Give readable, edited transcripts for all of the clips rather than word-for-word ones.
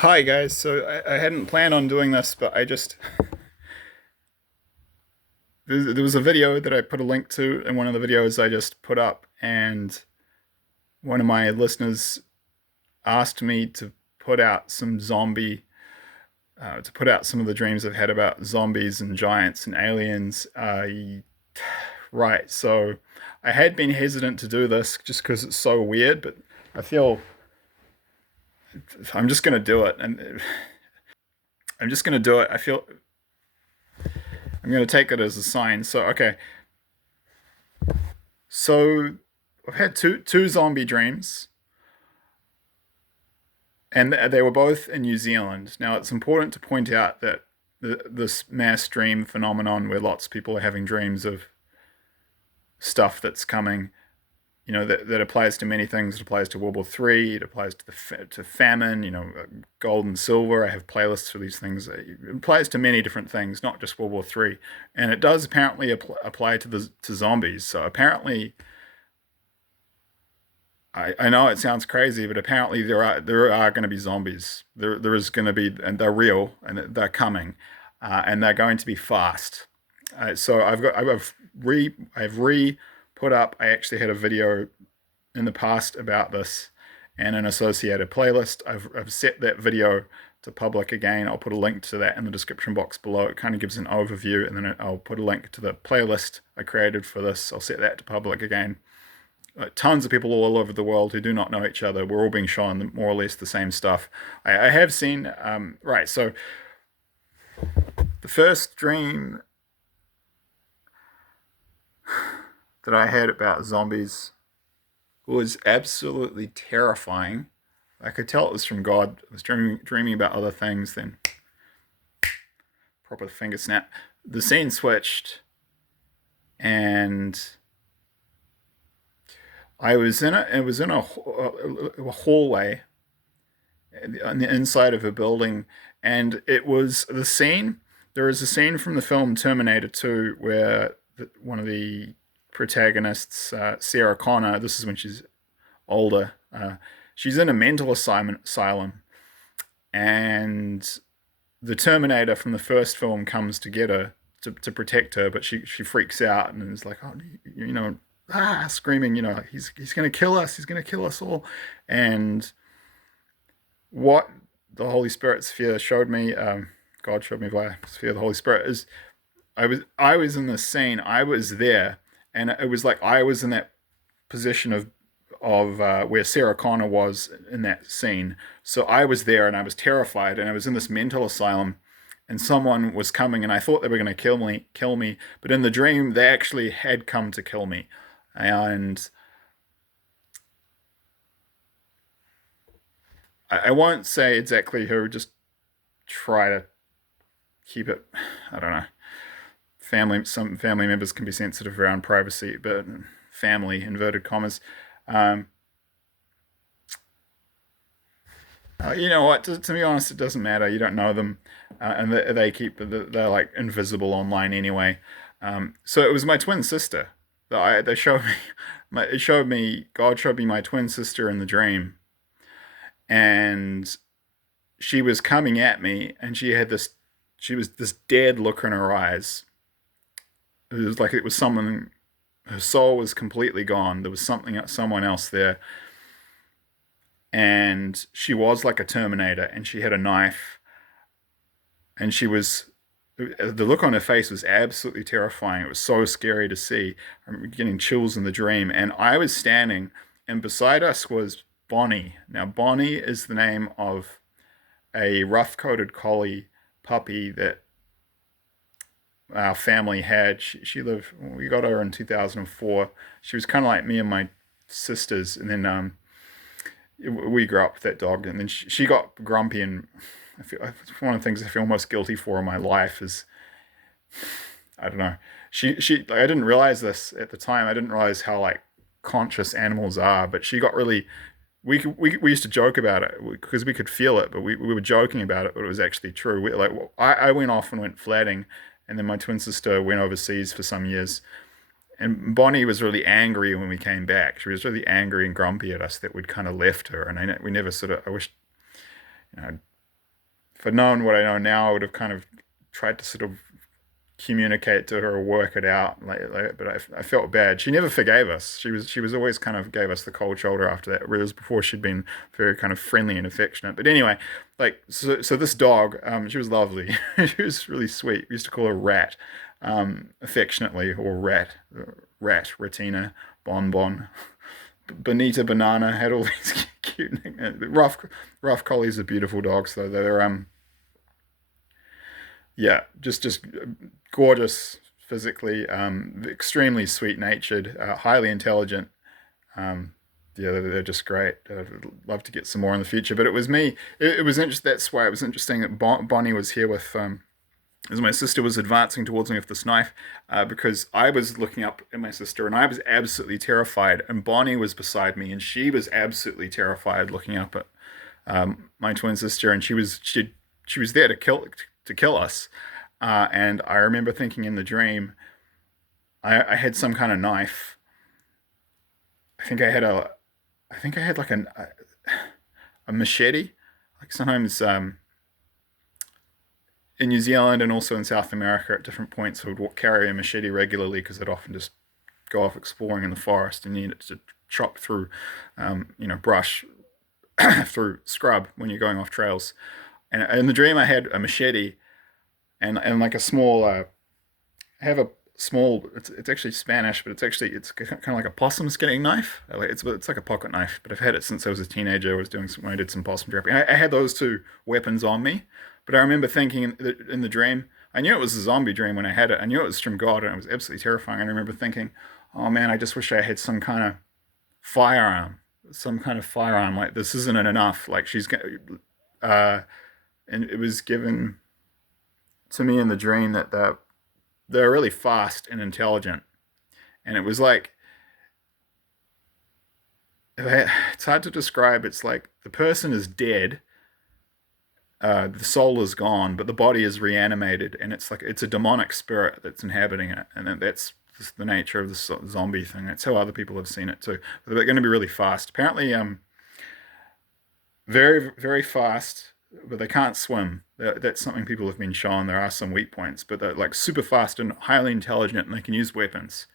Hi guys, so I hadn't planned on doing this, but there was a video that I put a link to in one of the videos I just put up, and one of my listeners asked me to put out to put out some of the dreams I've had about zombies and giants and aliens. Right, so I had been hesitant to do this just because it's so weird, but I feel I'm just gonna do it, and I'm just gonna do it. I feel I'm gonna take it as a sign. So okay, so I've had two zombie dreams, and they were both in New Zealand. Now it's important to point out that this mass dream phenomenon, where lots of people are having dreams of stuff that's coming, that applies to many things. It applies to World War III. It applies to to famine. Gold and silver. I have playlists for these things. It applies to many different things, not just World War III. And it does apparently apply to to zombies. So apparently, I know it sounds crazy, but apparently there are going to be zombies. There is going to be, and they're real, and they're coming, and they're going to be fast. So I've re put up. I actually had a video in the past about this, and an associated playlist. I've set that video to public again. I'll put a link to that in the description box below. It kind of gives an overview, and then I'll put a link to the playlist I created for this. I'll set that to public again. Tons of people all over the world who do not know each other. We're all being shown more or less the same stuff. I have seen, right, so the first dream that I had about zombies was absolutely terrifying. I could tell it was from God. I was dreaming about other things, then proper finger snap. The scene switched, and it was in a hallway on the inside of a building, and it was the scene. There is a scene from the film Terminator 2 where one of the protagonists, Sarah Connor, this is when she's older, she's in a mental asylum, and the Terminator from the first film comes to get her to protect her, but she freaks out and is like, oh, screaming, he's gonna kill us, he's gonna kill us all, and what the Holy Spirit sphere showed me, God showed me via sphere of the Holy Spirit, is I was in the scene, I was there, and it was like I was in that position of where Sarah Connor was in that scene. So I was there, and I was terrified, and I was in this mental asylum, and someone was coming, and I thought they were going to kill me. But in the dream, they actually had come to kill me, and I won't say exactly who. Just try to keep it. I don't know. Some family members can be sensitive around privacy, but family inverted commas. Um, you know what? To be honest, it doesn't matter. You don't know them, and they're like invisible online anyway. So it was my twin sister. They showed me, God showed me my twin sister in the dream, and she was coming at me, and she was this dead look in her eyes. It was like it was someone, her soul was completely gone. There was someone else there, and she was like a Terminator, and she had a knife, and the look on her face was absolutely terrifying. It was so scary to see. I'm getting chills in the dream, and I was standing, and beside us was Bonnie. Now, Bonnie is the name of a rough-coated collie puppy that our family had. She lived. We got her in 2004. She was kind of like me and my sisters, and then we grew up with that dog, and then she got grumpy, and it's one of the things I feel most guilty for in my life is, I don't know. Like, I didn't realize this at the time. I didn't realize how like conscious animals are, but she got really. We used to joke about it because we could feel it, but we were joking about it, but it was actually true. I went off and went flatting, and then my twin sister went overseas for some years, and Bonnie was really angry when we came back. She was really angry and grumpy at us that we'd kind of left her, and we never sort of. I wish, you know, if I'd known what I know now, I would have kind of tried to sort of communicate to her or work it out. But I felt bad. She never forgave us. She was always kind of gave us the cold shoulder after that. Whereas before she'd been very kind of friendly and affectionate. But anyway, so this dog, she was lovely. She was really sweet. We used to call her Rat, affectionately, or Rat, Ratina, Bon Bon. Bonita Banana had all these cute nicknames. Rough collies are beautiful dogs though. They're yeah, just gorgeous physically, extremely sweet natured, highly intelligent. Um, yeah, they're just great. I'd love to get some more in the future. But it was me. It was interesting. That's why it was interesting that Bonnie was here with. As my sister was advancing towards me with this knife, because I was looking up at my sister and I was absolutely terrified, and Bonnie was beside me and she was absolutely terrified, looking up at my twin sister, and she was there to kill us. And I remember thinking in the dream, I had some kind of knife. I think I had a, I think I had like a machete. Like sometimes in New Zealand and also in South America at different points, I would carry a machete regularly because I'd often just go off exploring in the forest and need it to chop through, brush through scrub when you're going off trails. And in the dream, I had a machete and like a small I have a small. It's actually Spanish, but it's kind of like a possum skinning knife. It's like a pocket knife, but I've had it since I was a teenager. I was doing when I did some possum trapping. I had those two weapons on me, but I remember thinking in the dream. I knew it was a zombie dream when I had it. I knew it was from God, and it was absolutely terrifying. I remember thinking, "Oh man, I just wish I had some kind of firearm, Like this isn't enough. Like uh, and it was given to me in the dream that they're really fast and intelligent. And it was like, it's hard to describe. It's like the person is dead, the soul is gone, but the body is reanimated, and it's like it's a demonic spirit that's inhabiting it, and that's just the nature of the zombie thing. That's how other people have seen it too. But they're going to be really fast. Apparently, very very fast, but they can't swim. That's something people have been shown. There are some weak points, but they're like super fast and highly intelligent, and they can use weapons.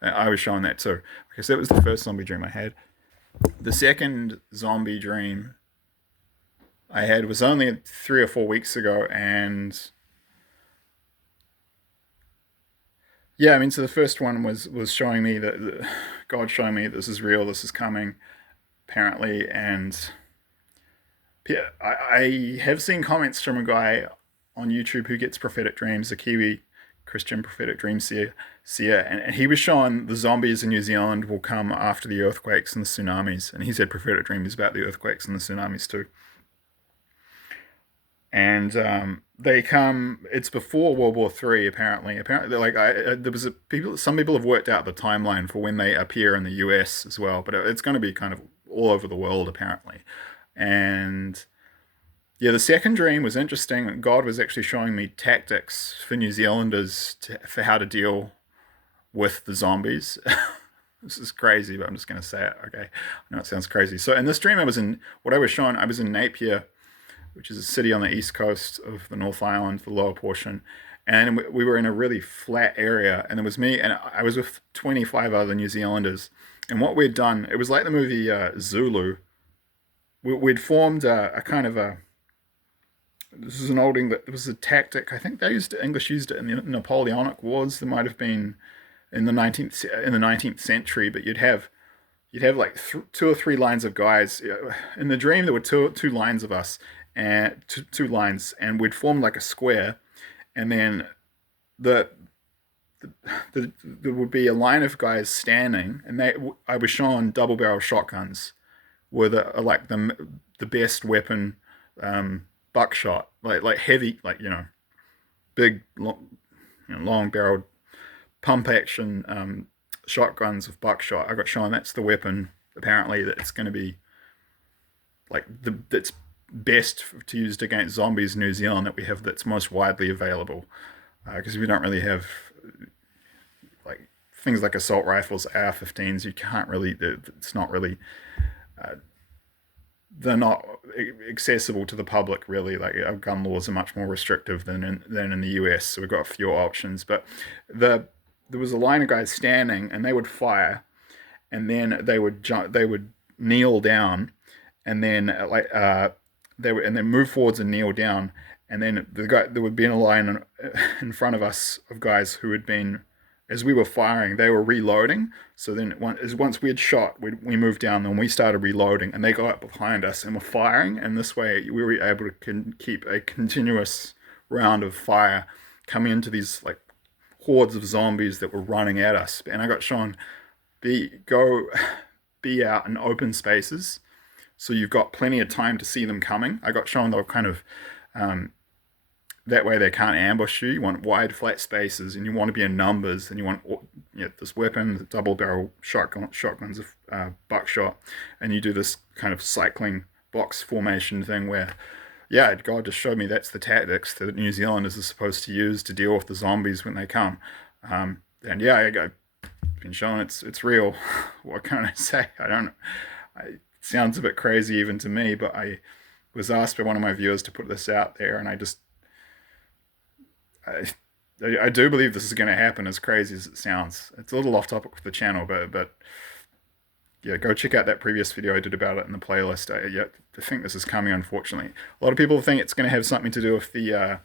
I was shown that too. Because that was the first zombie dream I had. The second zombie dream I had was only 3 or 4 weeks ago, and yeah, I mean, so the first one was showing me that God showing me this is real, this is coming, apparently, and yeah, I have seen comments from a guy on YouTube who gets prophetic dreams, a Kiwi Christian prophetic dream seer, and he was showing the zombies in New Zealand will come after the earthquakes and the tsunamis, and he said prophetic dreams about the earthquakes and the tsunamis too. And they come. It's before World War III, apparently. Apparently, like there was a people. Some people have worked out the timeline for when they appear in the US as well, but it's going to be kind of all over the world apparently. And yeah, the second dream was interesting. God was actually showing me tactics for New Zealanders for how to deal with the zombies. This is crazy, but I'm just going to say it. Okay, I know it sounds crazy. So in this dream, what I was shown. I was in Napier, which is a city on the east coast of the North Island, the lower portion. And we were in a really flat area, and it was me, and I was with 25 other New Zealanders. And what we'd done, it was like the movie Zulu. We'd formed a kind of a. This is an old English. It was a tactic. I think English used it in the Napoleonic Wars. There might have been in the 19th century, but you'd have like two or three lines of guys. In the dream, there were two lines of us, and two lines, and we'd form like a square, and then the, there would be a line of guys standing, and I was shown double barrel shotguns were like the best weapon, buckshot, like heavy, like big long barreled pump action shotguns of buckshot. I got shown that's the weapon apparently that it's going to be like that's best to used against zombies in New Zealand that we have that's most widely available because we don't really have like things like assault rifles, AR-15s. You can't really. It's not really. they're not accessible to the public really. Like our gun laws are much more restrictive than in the US, so we've got fewer options. But the there was a line of guys standing, and they would fire, and then they would kneel down, and then they would and then move forwards and kneel down, and then there would be in a line in front of us of guys who had been, as we were firing, they were reloading. So then once we had shot, we moved down, then we started reloading, and they got up behind us and were firing, and this way we were able to keep a continuous round of fire coming into these like hordes of zombies that were running at us. And I got shown go be out in open spaces, so you've got plenty of time to see them coming. I got shown they were kind of um, that way they can't ambush you. You want wide, flat spaces, and you want to be in numbers, and you want this weapon, double barrel shotguns of buckshot, and you do this kind of cycling box formation thing where, yeah, God just showed me that's the tactics that New Zealanders are supposed to use to deal with the zombies when they come. And yeah, I've been shown it's real. What can I say? I don't know. It sounds a bit crazy even to me, but I was asked by one of my viewers to put this out there, and I, I do believe this is going to happen. As crazy as it sounds, it's a little off topic for the channel, but yeah, go check out that previous video I did about it in the playlist. I think this is coming. Unfortunately, a lot of people think it's going to have something to do with the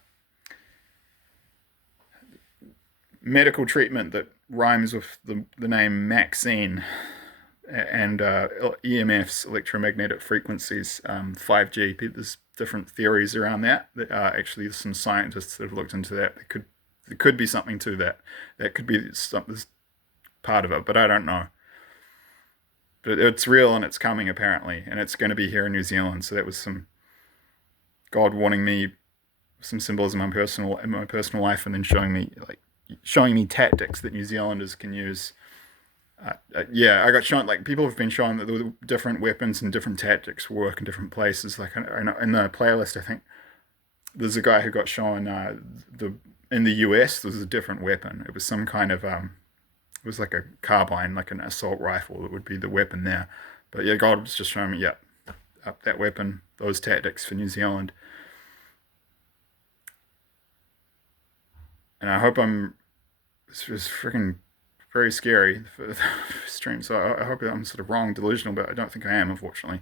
medical treatment that rhymes with the name Maxine and EMFs, electromagnetic frequencies, 5G. There's different theories around that. Actually, there's some scientists that have looked into that. There could be something to that. That could be something part of it, but I don't know. But it's real and it's coming apparently, and it's going to be here in New Zealand. So that was some God warning me some symbolism in my personal life, and then showing me tactics that New Zealanders can use. Yeah, I got shown, like, people have been shown that there were different weapons and different tactics work in different places. Like in the playlist, I think there's a guy who got shown the in the US there was a different weapon. It was some kind of it was like a carbine, like an assault rifle that would be the weapon there. But yeah, God was just showing me, yeah, that weapon, those tactics for New Zealand. And I hope this was freaking very scary for the stream. So I hope I'm sort of wrong, delusional, but I don't think I am, unfortunately.